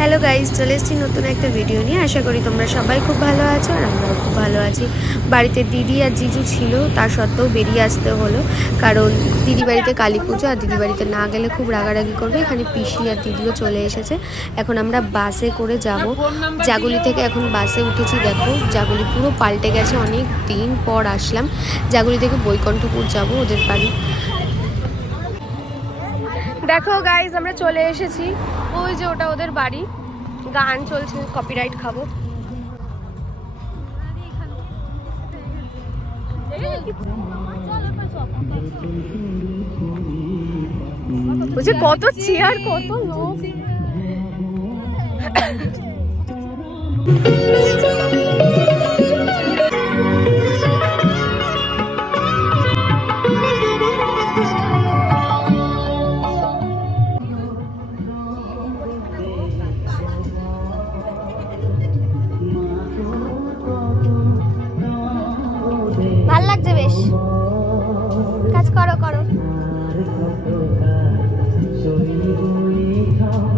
Hello guys, চলে এসেছি নতুন একটা ভিডিও নিয়ে। আশা করি তোমরা সবাই খুব ভালো আছো আর আমরাও খুব ভালো আছি। বাড়িতে দিদি আর জিজু ছিল, তা সত্ত্বেও বেরিয়ে আসতে হলো, কারণ দিদি বাড়িতে কালী পুজো, আর দিদি বাড়িতে না গেলে খুব রাগারাগি করবে। এখানে পিসি আর দিদিও চলে এসেছে। এখন আমরা বাসে করে যাব জাগুলি থেকে। এখন বাসে উঠেছি। দেখো জাগুলি পুরো পাল্টে গেছে, অনেক দিন পর আসলাম। জাগুলি থেকে বৈকুণ্ঠপুর যাব ওদের বাড়ি। দেখো গাইজ, আমরা চলে এসেছি। ওই যে ওটা ওদের বাড়ি। গান চলছে, কপিরাইট খাবো। বলছে কত চেয়ার, কত লোক। ভাল লাগছে বেশ, কাজ করো করো।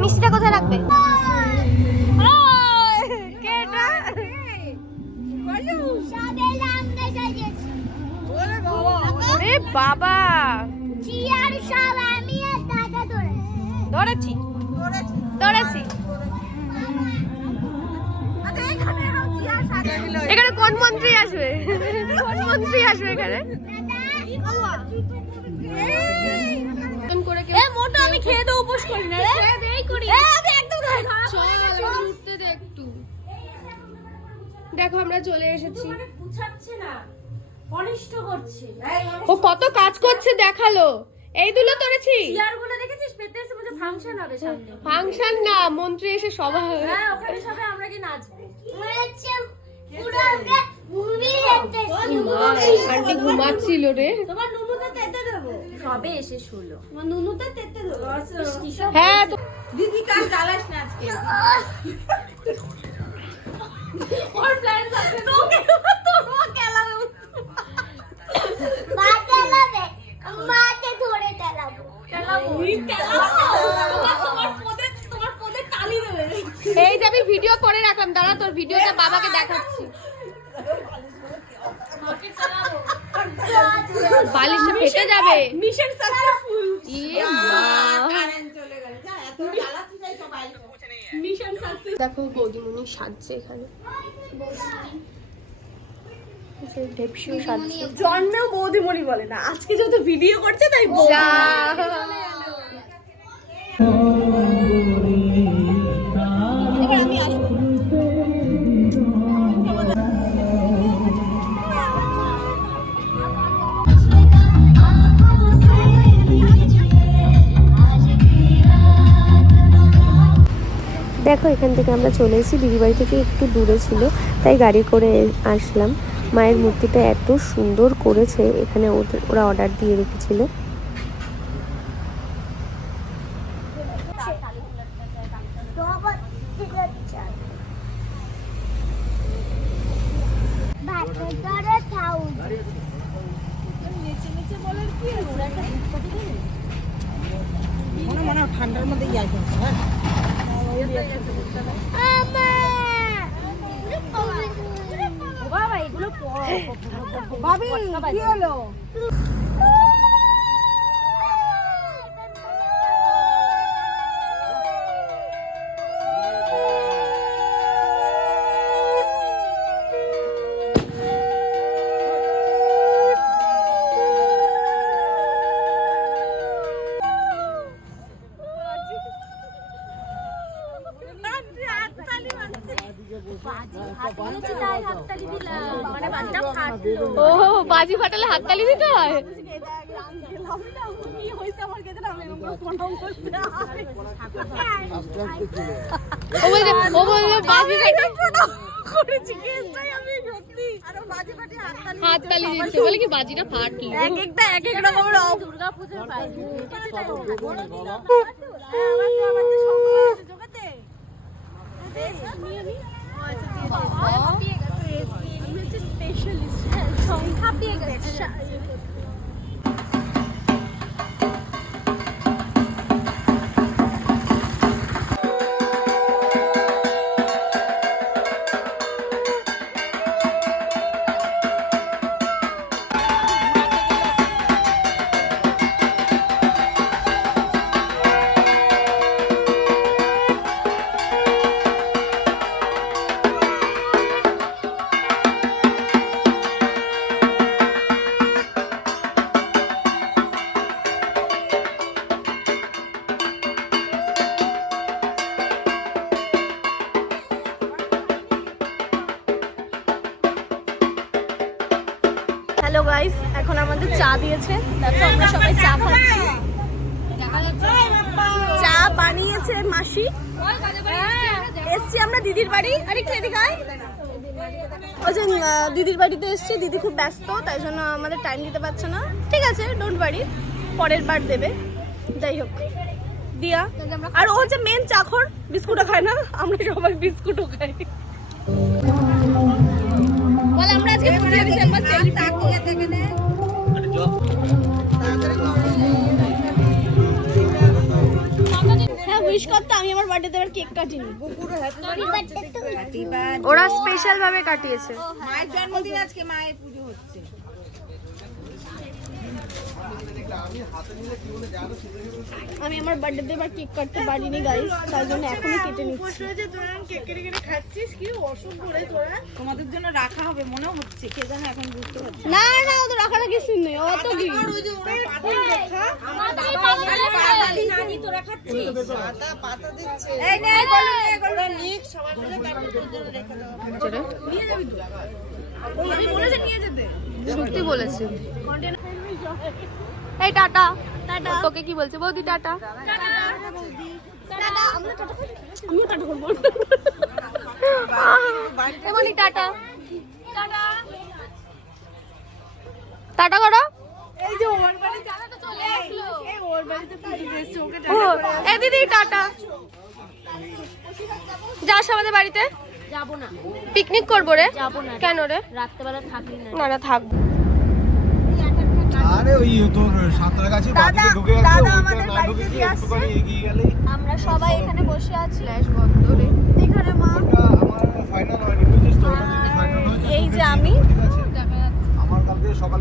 মিষ্টিটা কোথায় রাখবে? বাবা ধরেছি ধরেছি। এখানে কোন মন্ত্রী আসবে? কোন মন্ত্রী আসবে এখানে? আমি খেয়ে দেবো, উপোস করি না রে। দেখো আমরা চলে এসেছি। ও কত কাজ করছে দেখালো। এই দুলো ধরেছি। চেয়ারগুলো দেখেছিস? পেতে এসে বলছে ফাংশন হবে সামনে। ফাংশন না, মন্ত্রী এসে সভা হবে। হ্যাঁ, ওখানে সবাই আমরা কি নাচবো। আন্টি ঘুমাচ্ছিল রে। তোমার নুনুতে তেতে দেবো, সবে এসে শুলো। তোমার নুনুতে তেতে দেবো। হ্যাঁ দিদি কাজ জ্বালাস না আজকে। ওর প্ল্যান আছে তোকে কেলাবে। মা কেলাবে, মাকে ধরে কেলাবো। তোমার পদে তালি দেবে। এই যে আমি ভিডিও করে রাখলাম, দাঁড়া তোর ভিডিওটা বাবাকে দেখাচ্ছি। বালিশে ফেটে যাবে। Mission successful. কারেন্ট চলে গেল। যা এত জ্বালাচ্ছি যাই সবাই। Mission success. দেখো বৌদিমণি সাজছে এখানে। দেবশিও সাজছে। জন্মেও বৌদিমণি বলে না, আজকে যেহেতু ভিডিও করছে তাই যা এবার আমি আসবো। দেখো এখান থেকে আমরা চলে এসেছি। দিদিবাড়ি থেকে একটু দূরে ছিল, তাই গাড়ি করে আসলাম। মায়ের মূর্তিটা এত সুন্দর করেছে, এখানে ওরা অর্ডার দিয়ে রেখেছিল। ঠান্ডার মধ্যে ভাবি কি হলো? ও বাজি ফাটালে হাততালি দিতে হয়। ও বলবে বাজি হাততালি দিচ্ছে, বলে কি বাজিটা ফাটলো। এক একটা এক এক রকমের দুর্গাপূজার বাজি। হাঁপিয়ে গেছে। হ্যালো গাইস, এখন আমাদের চা দিয়েছে। দেখো আমরা সবাই চা খাচ্ছি। চা বানিয়েছে মাসি। এসছি আমরা দিদির বাড়ি। আরে কে দিঘায় ওই যে দিদির বাড়িতে এসছি। দিদি খুব ব্যস্ত, তাই জন্য আমাদের টাইম দিতে পারছে না। ঠিক আছে, ডোন্ট ওয়ারি, পরের বার দেবে। যাই হোক, দিয়া আর ও হচ্ছে মেন চাখর। বিস্কুটও খায় না, আমরা সবাই বিস্কুটও খাই। বল আমরা আজকে 25 ডিসেম্বর সেলিব্রেট করতে গেলে হ্যাঁ উইশ করতে। আমি আমার বার্থডেতে আবার কেক কাটিনি। ওরা স্পেশাল ভাবে কাটিয়েছে। মায়ের জন্মদিন আজকে, মায়ের পুজো হচ্ছে। আমি আমার বার্থডেতে এবার কেক কাটতে পারিনি গাইস, তাই জন্য এখনই কেটে নিচ্ছি। তোমাদের জন্য রাখা হবে মনে হচ্ছে, কে জানে, এখন বুঝতে পারছি না না, ও তো রাখার কিছু নেই, অত কি। এই নে এগুলো নে, এগুলো নিক সবার জন্য, তারপর তোর জন্য রেখে দাও। আমি বলেছি নিয়ে যেতে। সত্যি বলেছে। এই টাটা। টাটা। তোকে কি বলছে বৌদি? টাটা। টাটা। আমরা টাটা করি। আমিও টাটা করব। এমনি টাটা। টাটা করো। এই যে ওর বাড়ি জানা তো চলে আসলো, এই ওর বাড়িতে পুজো এসেছে, ওকে ও, এই দিদি টাটা। যাস আমাদের বাড়িতে? যাবো না, পিকনিক করবো রে। যাবো না, কেন রে? রাত্রেবেলা থাকলি না। না না, থাকবো। আরে ওই তোর সাঁতরা গাছে বাদিকে ঢুকে যাচ্ছে, দাদা ওইটা আমাদের না বাড়িতে ঢুকে দিয়ে একটুখানি আসছে। এগিয়ে গেলেই আমরা সবাই এখানে বসে আছি। ফ্ল্যাশ বন্ধ রে। এখানে মা, ওটা আমার ফাইনাল হয়নি, বুঝছিস তো? ওটা যদি ফাইনাল হয় এই যে আমি। ঠিক আছে, আমার কালকে সকাল